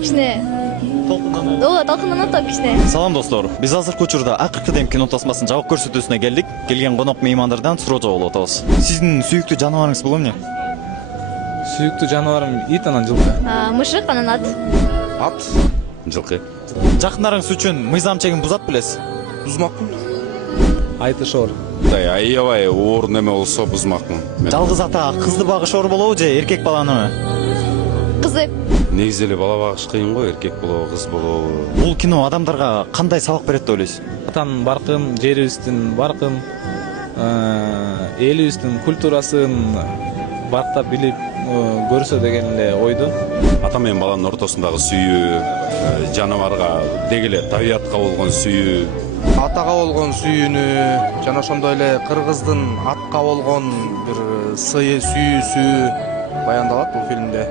Кичине. Толкунданат. Ооба, толкунданат да кичине. Салам достор. Биз азыркы учурда Акыркы дем кино тасмасынын жабык көрсөтүүсүнө келдик. Келген конок меймандардан суроо жолуп атабыз. Сиздин сүйүктүү жаныбарыңыз бул эмне? Сүйүктүү жаныбарым ит анан жылкы. Мышык анан ат. Ат, жылкы. Жакындарыңыз үчүн мыйзам чегин бузат белесиз? Бузмакмын. Айтыш оор. Аябай оор неме болсо бузмакмын. Жалгыз ата кызды багыш оор болобу же эркек баланымы? Кызы. Негизи эле бала багыш кыйын го, эркек болобу, кыз болобу. Бул кино адамдарга кандай сабак берет деп ойлойсуз? Атанын баркын, жерибиздин баркын, элибиздин культурасын барктап билип көрсө деген эле ойдо. Ата менен баланын ортосундагы сүйүү, жаныбарга деги эле табиятка болгон сүйүү, атага болгон сүйүүнү жана ошондой эле кыргыздын атка болгон бир сыйы, сүйүүсү баяндалат бул фильмде.